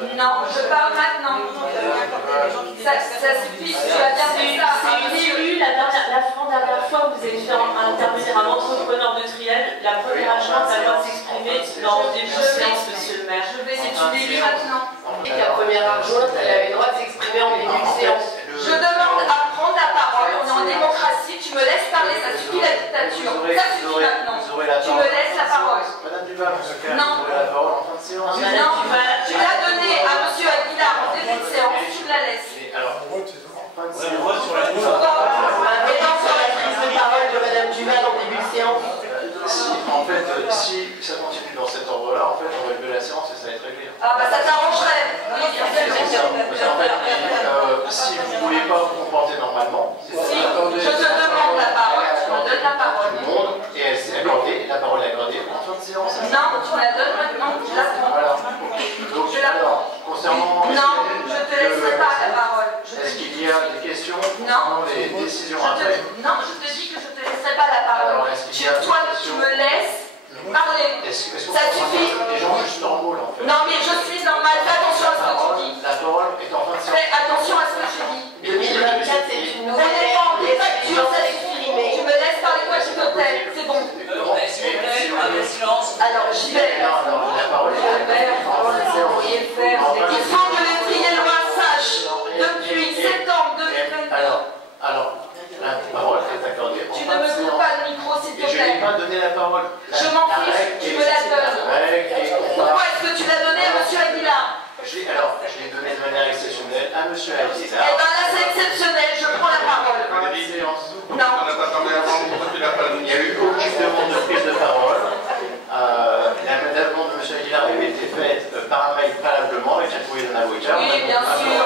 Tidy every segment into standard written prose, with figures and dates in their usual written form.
Non, je parle maintenant. Ça suffit, tu as bien fait ça. C'est élu, l'avant-dernière fois, vous avez fait intervenir un entrepreneur de Triel. La première adjointe a le droit de s'exprimer dans le début de séance, monsieur le maire. Je vais l'étudier maintenant. Et la première adjointe, elle avait le droit de s'exprimer en début de séance. Je demande à prendre la parole. On est en démocratie. Tu me laisses parler. Ça suffit la dictature. Ça suffit maintenant. Tu me laisses la parole. Madame Duval, vous non. aurez la parole en fin de séance. Non, tu l'as donnée à monsieur Aguilar en début de séance. Tu me la laisses. Alors, en fin de séance. Maintenant, sur la prise de parole de madame Duval en début de séance. En fait, si ça continue dans cet ordre-là, en fait, on va lever la séance et ça va être réglé. Ah bah ça t'arrangerait. Oui, bien sûr. Parce qu'en fait, si vous ne voulez pas vous comporter normalement, si je te demande la parole, tu me donnes la parole. Tout le monde, et elle s'est accordée, la parole est accordée en fin de séance. Non, tu me la donnes maintenant, je la prends. Voilà. Donc, Je la prends. Concernant... Non, je te laisserai pas la parole. Est-ce qu'il y a des questions non. Les décisions après? Non, je te dis que je te laisserai pas la parole. Alors, toi, tu me laisses parler. Ça suffit. Les gens juste normaux, là, en fait. Non, mais je suis normale. Fais attention à ce que tu dis. La parole est en fin de séance. Fais attention à ce que tu dis. 2024, c'est une On nouvelle n'est pas en dictature, ça suffit. Tu me laisses parler, toi, je te tais. C'est bon. Alors, j'y vais. Non, la parole est Il faut que les Triellois sachent depuis septembre 2022. Alors, la parole est accordée en Tu fin ne de me séance. coupes pas le micro, s'il te Et je n'ai plaît. pas donné la parole. Je m'en fiche, tu me la donnes. Pourquoi est-ce que tu l'as donnée à M. Aguilar? Alors, je l'ai donné de manière exceptionnelle à M. Aguilar. Eh bien là, c'est exceptionnel, je prends la parole. Non. Il n'y a eu aucune demande de prise de parole. La demande de M. Aguilar avait été faite par un mail préalablement avec un courrier d'un avocat. Oui, bien sûr.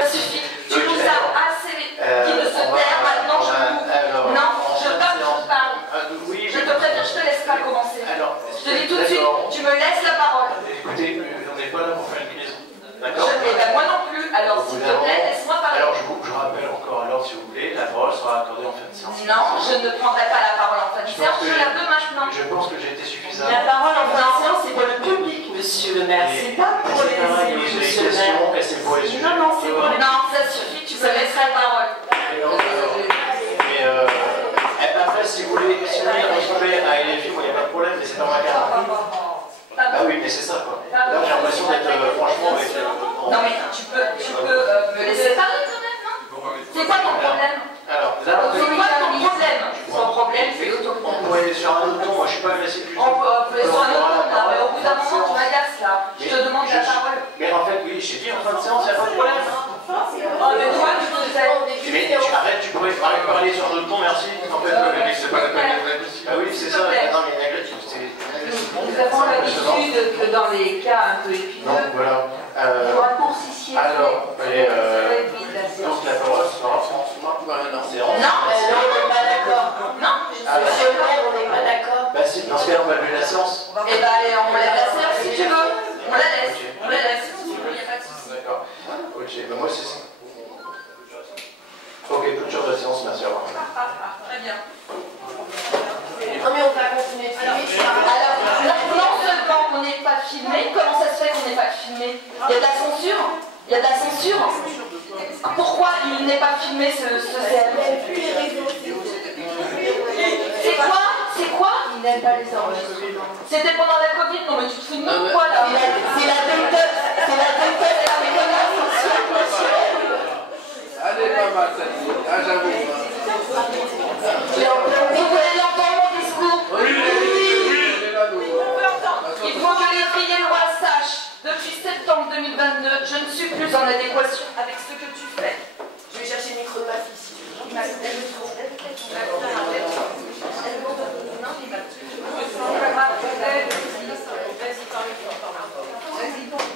Ça suffit. Tu nous as assez dit de se taire, maintenant je m'ouvre. Non, je parle. Je te préviens, je te laisse pas commencer. Je te dis tout de suite, tu me laisses la parole. Écoutez, on n'est pas là pour faire une crise. D'accord? Moi non plus. Alors s'il te plaît, laisse-moi parler. Alors je rappelle encore, alors si vous voulez, la parole sera accordée en fin de séance. Non, je ne prendrai pas la parole en fin de séance, je la veux maintenant. Je pense que j'ai été suffisant. La parole en fin de séance, c'est pour le public, monsieur le maire. C'est pas pour les élus, monsieur le maire. Et c'est pour les sujets. Non, c'est pour les... Non, ça suffit, tu me laisseras la parole. Mais après, si vous voulez retrouver à LFI, moi il n'y a pas de problème, mais c'est dans ma carte. Ah oui, mais c'est ça quoi. Là j'ai l'impression d'être franchement avec... Non mais tu peux me laisser parler quand même, non? C'est quoi ton problème? Alors, là, c'est quoi ton problème? Son problème, c'est l'autorité. on peut aller sur un autre ton, moi je suis pas agressif du tout. On peut aller sur un autre ton là, mais au bout d'un moment tu m'agaces là. Je te demande la parole. Mais en fait, oui, j'ai dit en fin de séance, il n'y a pas de problème. Oh mais toi tu me fais... Mais tu arrêtes, tu pourrais parler sur un autre ton, merci. En fait, c'est pas la peine. Ah oui, c'est ça. Non mais négatif, c'est... Nous avons l'habitude que dans les cas un peu épineux, vous raccourcissiez alors, donc la parole sera en séance. Non, on n'est pas d'accord. Non, Monsieur le maire, on n'est pas d'accord. Bah si, dans ce cas on va lever la séance. Eh ben allez, on lève la séance si tu veux. On la laisse. On la laisse si tu veux, il n'y a pas de souci. D'accord. Ok, bah moi c'est ça. Ok, clôture de la séance, merci. Très bien. Non mais on va continuer de filmer. Alors, non seulement on n'est pas filmé, comment ça se fait qu'on n'est pas filmé? Il y a de la censure. Il y a de la censure. Pourquoi il n'est pas filmé ce CRD? C'est quoi? C'est quoi? Il n'aime pas les enregistrements. C'était pendant la Covid? Non mais tu te fous de nous ou quoi là? C'est la détente. C'est la détente de la mémoire sociale nationale. Elle est pas mal celle-ci. Ah j'avoue. Vous voulez l'entendre mon discours? Oui. Il faut que les Triellois sachent, depuis septembre 2022, je ne suis plus en adéquation avec ce que tu fais. Je vais chercher le micro de ma fille si tu veux.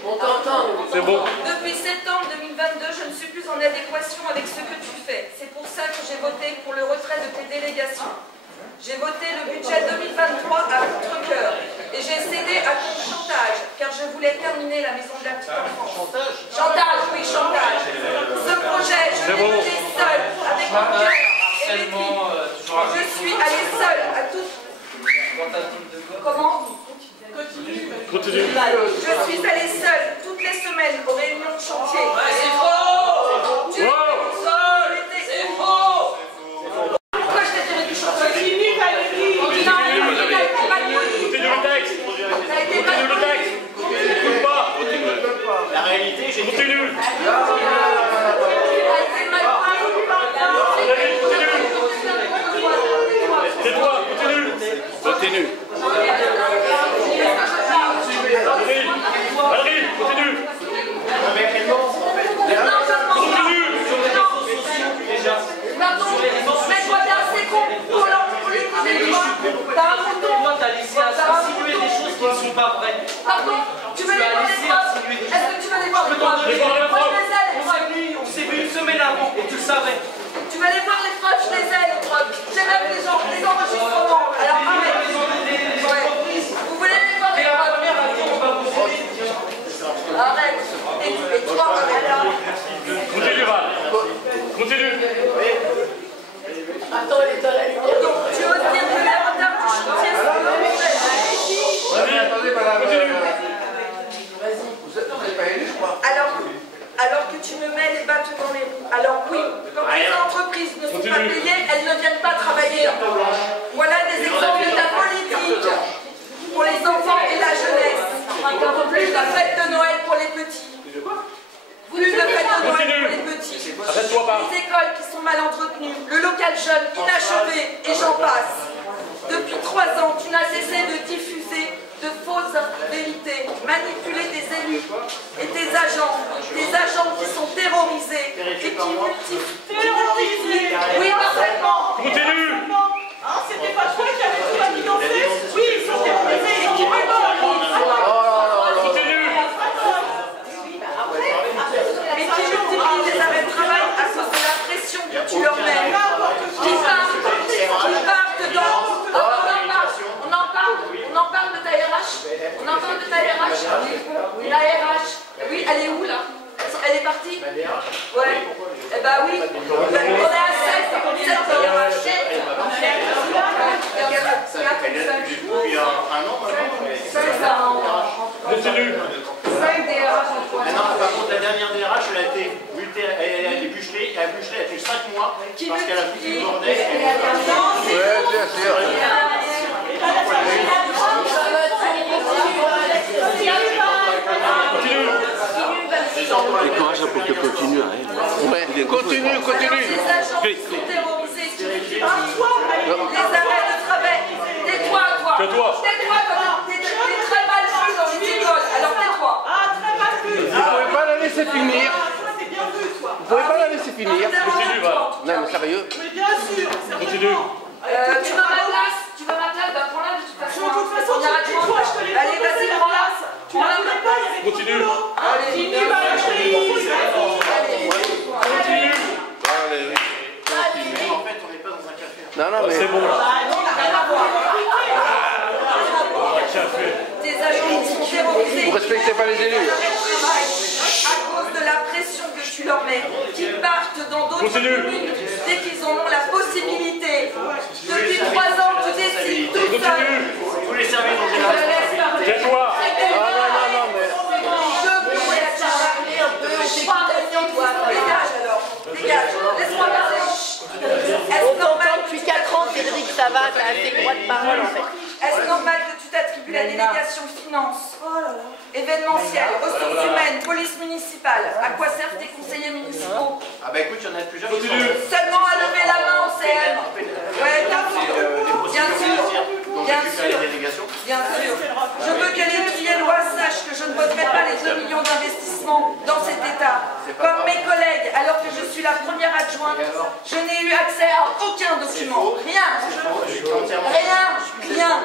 On t'entend. C'est bon. Depuis septembre 2022, je ne suis plus en adéquation avec ce que tu fais. C'est pour ça que j'ai voté pour le retrait de tes délégations. J'ai voté le budget 2023 à contre-cœur et j'ai cédé à ton chantage car je voulais terminer la maison de la petite enfance. Chantage, oui, chantage. Ce projet, je l'ai mené seul, avec mon cœur et l'équipe. Je suis allée seule toutes les semaines aux réunions de chantier. C'est faux! Tu étais seule! C'est faux! Pourquoi je t'ai tiré du chantier? Continue, Valérie! Non, t'as été mal poli. Continue le texte. T'as été mal Continue le poli. texte. Écoute pas. La réalité, j'ai dit. Continue. T'as été mal poli. Valérie, continue. Tais-toi, continue. Continue. Valérie, Valérie, continue. Mais elle pense, en fait. Continue. Pardon, mais toi t'es assez con pour l'écouter, toi. T'as un mouton. Toi, t'as laissé insinuer des choses qui ne sont pas vraies. Pardon, tu veux les voir les preuves? Est-ce que tu veux les voir les preuves? Les voir les Moi preuves. je les ai les preuves. On s'est vu une semaine avant et tu le savais. Tu veux les voir les preuves? Je les ai les preuves. J'ai même des enregistrements. Alors arrête. Ouais. Vous voulez les voir les preuves? Arrête. Et toi, alors. Continue, Val. Continue. Attends, elle est dans la lumière. Donc, tu oses dire que les retards du chantier sont Vas-y. Attendez, madame. Continue. Vous êtes pas élu, je crois. Alors que tu me mets les bâtons dans les roues. Alors oui, quand les entreprises ne sont pas payées, elles ne viennent pas travailler. Voilà des exemples de ta politique pour les enfants et la jeunesse. Plus de fêtes de Noël pour les petits. Plus de fêtes de Noël pour les petits. Arrête-toi pas. Les écoles qui sont mal entretenues, le local jeune inachevé, et j'en passe. Depuis 3 ans, tu n'as cessé de diffuser de fausses vérités, manipuler des élus et tes agents qui sont terrorisés et qui multiplient. Oui, parfaitement. Continue. C'était pas toi qui avais tout manigancé? Oui, ils sont terrorisés et qui Continue. Mais qui multiplient les arrêts de travail à cause de la pression que tu leur mets. Qui partent dans... On en parle de ta RH. On en parle de ta RH. La RH. Oui, elle est où là? Elle est partie? Ouais. Eh bah oui. On est à 7. 7 RH. Elle est là depuis un an maintenant. Continue. 5 DRH en toi. Maintenant, par contre, la dernière DRH, elle a été butée, elle a été bûcherée, elle a fait 5 mois parce qu'elle a foutu le bordel. Ouais, bien sûr. Et courage pour qu'elle continue à elle. Ouais. Continue. Les agents sont terrorisés, qui multiplient les arrêts de travail. Tais-toi, toi. Tais-toi. Tais-toi, t'es très mal vu dans une école. Alors tais-toi. Ah, très mal vu. Vous pouvez pas la laisser finir. C'est bien vu, toi. Vous pouvez pas la laisser finir. Continue, Val. Non, mais sérieux. Mais bien sûr. Continue. Tu veux ma place? Tu veux ma place? Bah prends-la de toute façon. De toute façon, toi, je te l'ai Allez, vas-y, prends-la. Tu la voulais pas, il y avait Continue. Continue, Valérie. Continue. En fait, on n'est pas dans un café. Non, mais... C'est bon là. Tes agents sont terrorisés. Vous respectez pas les élus. À cause de la pression que tu leur mets, qu'ils partent dans d'autres communes dès qu'ils en ont la possibilité. Depuis 3 ans, tu décides tout seul. Tous les services ont été Tais-toi. Non, mais... Je pourrais parler un peu. Dégage alors. Dégage. Laisse-moi parler. Est-ce normal Depuis 4 ans, Cédric, ça va, t'as assez de droit de parole en fait. Est-ce normal que tu t'attribues la délégation finance, événementielle, ressources humaines, police municipale? À quoi servent tes conseillers municipaux? Ah bah écoute, il y en a plusieurs qui Continue. Seulement à lever la main au CM. Ouais, bien sûr. Bien sûr. Bien sûr. Bien sûr. Je veux que les Kiellois sachent que je ne voterai pas les 2 millions d'investissements dans cet État. Comme mes collègues, alors que je suis la première adjointe, je n'ai eu accès à aucun document. Rien. Rien.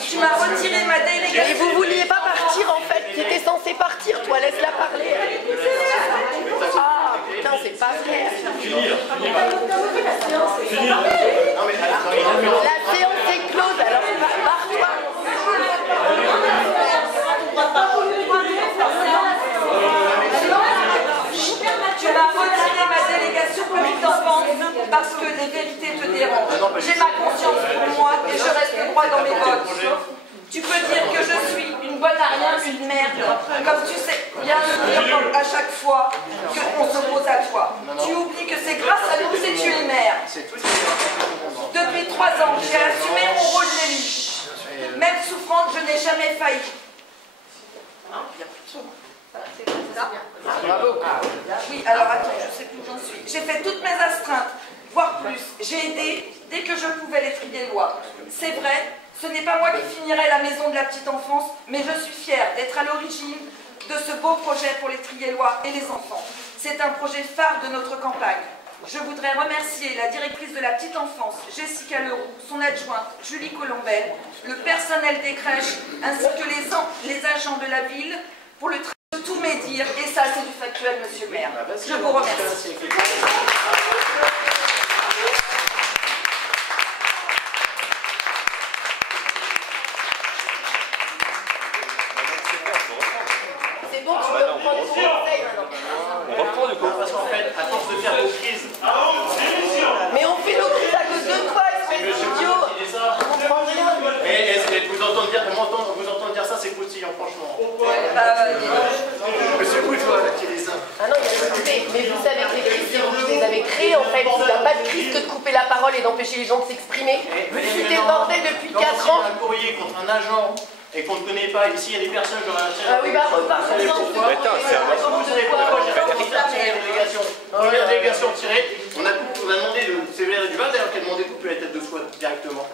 Tu m'as retiré ma délégation. Et vous vouliez pas partir en fait, t'étais censé partir, toi, laisse-la parler. Ah, putain, c'est pas vrai. La séance est close, alors barre-toi. Tu m'as retiré ma délégation petite enfance parce que les vérités te dérangent. J'ai ma conscience pour moi et je reste droit dans mes votes. Tu peux dire que je suis une bonne à rien, une merde, comme tu sais bien le dire à chaque fois qu'on s'oppose à toi. Tu oublies que c'est grâce à nous que tu es maire. Depuis 3 ans, j'ai assumé mon rôle d'élu. Même souffrante, je n'ai jamais failli. Bravo. Oui, alors attends, je sais plus où j'en suis. J'ai fait toutes mes astreintes, voire plus. J'ai aidé dès que je pouvais les Trieillois. C'est vrai, ce n'est pas moi qui finirai la maison de la petite enfance, mais je suis fière d'être à l'origine de ce beau projet pour les Trieillois et les enfants. C'est un projet phare de notre campagne. Je voudrais remercier la directrice de la petite enfance, Jessica Leroux, son adjointe, Julie Colombel, le personnel des crèches, ainsi que les agents de la ville pour le travail de tous mes dires. Et ça, c'est du factuel, monsieur le maire. Je vous remercie. C'est bon, tu peux reprendre ton conseil maintenant. On reprend du coup, parce qu'en fait, à force de faire vos crises. Mais on fait nos crises à cause de toi, espèce d'idiot. On comprend rien. Mais vous entendre dire ça, c'est croustillant, franchement. Monsieur Boutois, là, qui dit ça. Ah non, il y a le côté. Mais vous savez que les crises, c'est vous qui les avez créées en fait. Il n'y a pas de crise que de couper la parole et d'empêcher les gens de s'exprimer. Vous foutez le bordel depuis 4 ans. Un courrier contre un agent et qu'on ne connaît pas, ici il y a des personnes qui ont un... Ah oui, bah repars sur ça. Attends, c'est un Vous savez pourquoi j'ai pas tiré la délégation. Première délégation tirée, on a demandé le CVR du Val, d'ailleurs, qui a demandé de couper la tête de soie directement.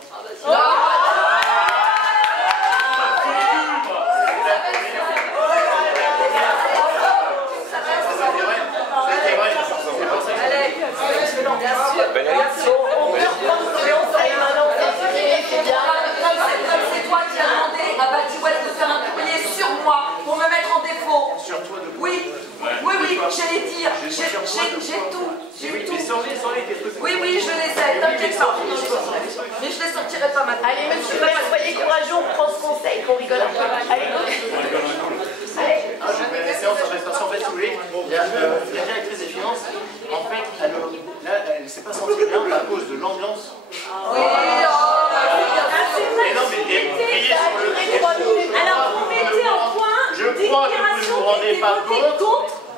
C'est toi qui as demandé à Batiouette de faire un courrier sur moi pour me mettre en défaut. Sur toi de quoi? Oui, j'allais dire, j'ai tout. Oui, je les ai, t'inquiète pas. Mais je les sortirai pas maintenant. Allez, monsieur le maire, soyez courageux, on prend ce conseil, qu'on rigole un peu. Allez, C'est parce qu'en fait, si vous voulez, la directrice des finances, en fait, elle ne s'est pas sentie bien à cause de l'ambiance. Oui, Mais non, mais priez sur le... Alors, vous mettez en point Je crois que vous ne vous rendez pas compte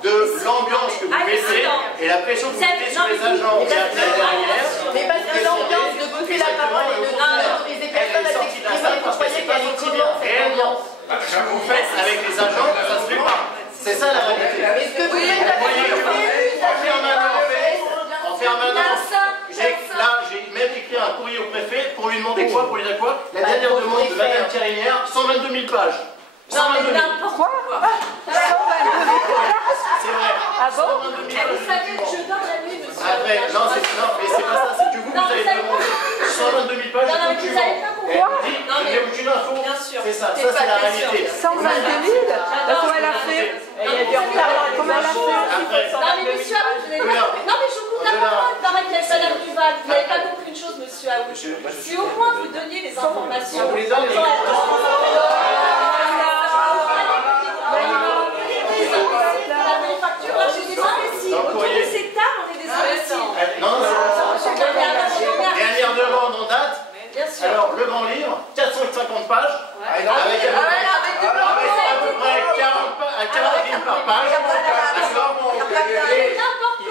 de l'ambiance que vous mettez et la pression que vous mettez sur les agents et la derrière. mais parce que l'ambiance de couper la parole et de autoriser personne à s'exprimer, vous croyez qu'elle est comment cette ambiance? Ce que vous faites avec les agents, ça se fait pas. C'est ça la réalité. Mais ce que vous faites avec les élus, ça En permanence, j'ai même écrit un courrier au préfet pour lui demander quoi, pour lui dire quoi. La dernière demande de Madame Carinière, 122 000 pages. 122 000. n'importe quoi. C'est vrai. Ah bon? 122 000 Vous savez que je dors la nuit, monsieur. Après, non, mais c'est pas ça, c'est que vous avez demandé 122 000 pages de documents. Et elle vous dit, je n'ai aucune info. Bien sûr. C'est ça, c'est la réalité. 122 000? Comment elle a fait? Comment elle a fait? Après, Non mais monsieur Aoud, vous n'avez pas... Non mais je vous coupe la parole, pareil qu'avec Madame Duval. Vous n'avez pas compris une chose, monsieur Aoud. Si au moins vous donniez les informations... on vous les donne, les C'est tard, on est des imbéciles. Non, dernière demande en date. Bien sûr. Alors, le grand livre, 450 pages, avec à peu près 40 lignes par page. N'importe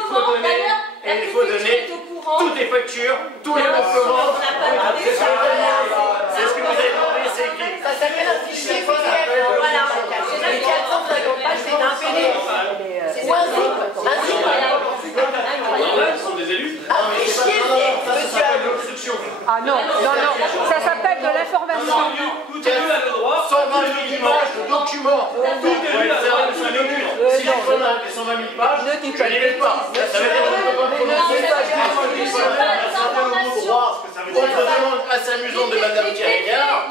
comment, d'ailleurs, Et il faut donner toutes les factures, tous les recevements. C'est ce que vous avez demandé, c'est écrit. Ça s'appelle un fichier PDF. Voilà. Les 450 pages, c'est un PDF. Ou un zip. Un zip. Ce sont des élus. Un fichier vierge, monsieur Aoud. L'obstruction. Ah non, ça s'appelle de l'information. Tout élu a le droit. 120 000 images de documents. Si je prends les 120 000 pages, je n'y vais pas. Ça veut dire qu'on ne peut pas prononcer. On se demande assez amusant de Madame Carinière.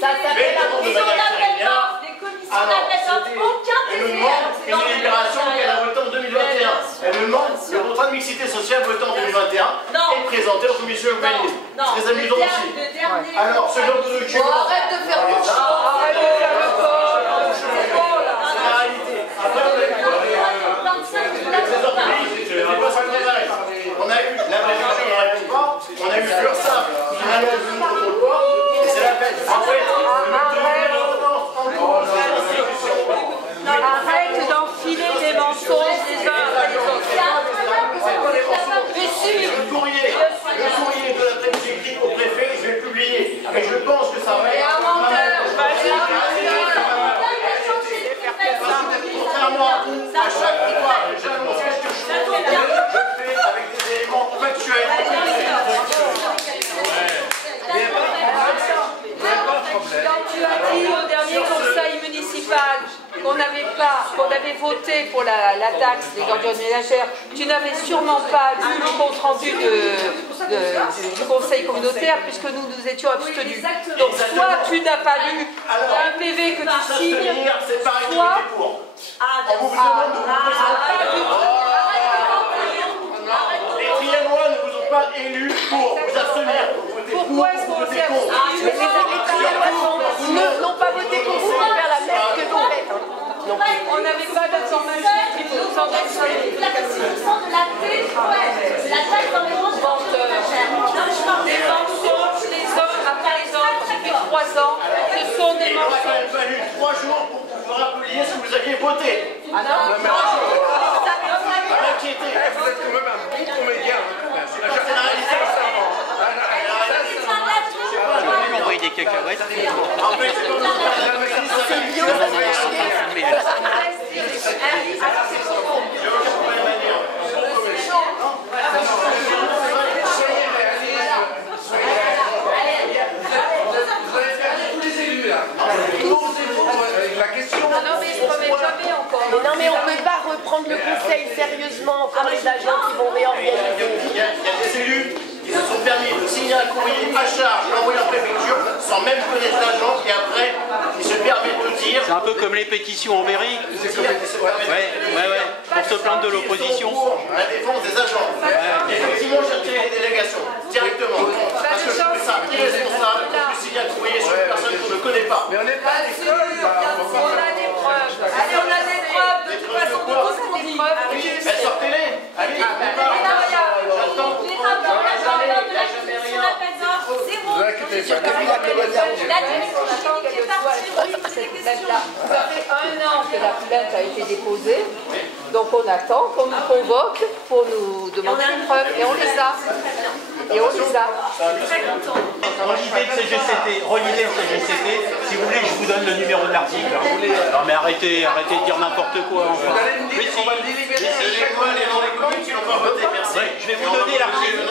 Ça s'appelle un Les commissions d'appel d'offres, les commissions d'appel d'offres, aucun Elle nous TCR. demande une délibération qu'elle a votée en 2021. Elle nous demande le contrat de mixité sociale voté en 2021 et présenté aux commissions européennes. C'est très amusant aussi. Alors, ce genre de document. arrête de faire le show. Arrête de faire le show. C'est la réalité. Après, on a eu la préfecture qui ne répond pas, on a eu l'URSSAF qui n'annonce ne contrôle pas, et c'est la fête. En fait, la taxe des ordures ménagères, tu n'avais sûrement pas lu le compte rendu du conseil communautaire puisque nous étions abstenus. Donc soit tu n'as pas lu un PV que tu signes, soit... On vous demande de vous présenter. Les Triellois ne vous ont pas élus pour vous abstenir. Pourquoi est-ce qu'on s'est abstenu? Les Triellois n'ont pas voté pour vous pour faire la merde que vous faites. On n'avait pas d'information. Il faut nous en donner ça. La constitution de la TOS, la taxe dans les branches de Les mensonges, les hommes après les autres, depuis 3 ans, ce sont des Il aura quand même mensonges. fallu 3 jours pour que vous rappeliez ce que vous aviez voté. Ah non, Ça m'inquiétait. Vous êtes quand même un bon comédien. On envoie des cacahuètes. En fait, c'est comme La question. non, mais je ne promets jamais encore. Non, mais on ne peut pas reprendre le conseil sérieusement pour les agents qui vont réorganiser. il y a des élus qui se sont permis de signer un courrier à charge, l'envoyer en préfecture, sans même connaître l'agent, et après, ils se permettent de dire... C'est un peu comme les pétitions en mairie. Ouais. Pour se plaindre de l'opposition. La défense des agents. Effectivement, j'ai retiré les délégations, directement. Parce que je trouve ça irresponsable de signer un courrier sur une personne qu'on ne connaît pas. Mais on n'est pas Bien sûr, on a des preuves. Allez, on a des preuves. De toute façon, de tout ce qu'on dit. Elle sortez-les. Allez, j'attends. les rapports de la commission d'appel d'offres, zéro. Sur celui la comédien. La direction qui est partie, oui, c'est des questions. Ça fait 1 an que la plainte a été déposée, donc on attend qu'on nous convoque pour nous demander des preuves, et on les a. Et on les a. Relisez le CGCT. Si vous voulez, je vous donne le numéro de l'article. Non mais arrêtez de dire n'importe quoi. Vous allez me dire qu'on va le délibérer. C'est quoi les noms des communes qui n'ont pas voté? Merci. Je vais vous donner l'article.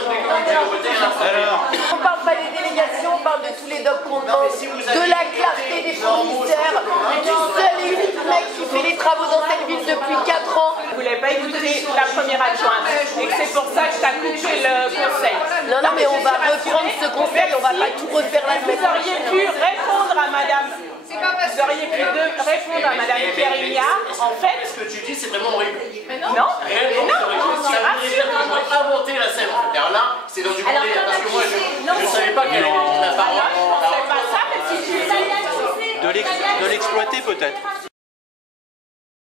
Alors, On ne parle pas des délégations, on parle de tous les docs qu'on demande, de la clarté des fournisseurs, du seul et unique mec qui fait les travaux dans cette ville depuis 4 ans. Vous n'avez pas écouté la première adjointe et que c'est pour ça que tu as coupé le conseil. Non, mais on va reprendre ce conseil, on va pas tout refaire la semaine Vous auriez pu répondre à Madame. Vous auriez pu répondre à Madame Périmia. En fait, Ce que tu dis, c'est vraiment horrible. non. Ça veut dire que je dois inventer la scène. Alors là, c'est dans du bon délire. Parce que moi, je ne savais pas qu'elle allait prendre la parole. C'est pas ça, mais si tu de l'exploiter peut-être.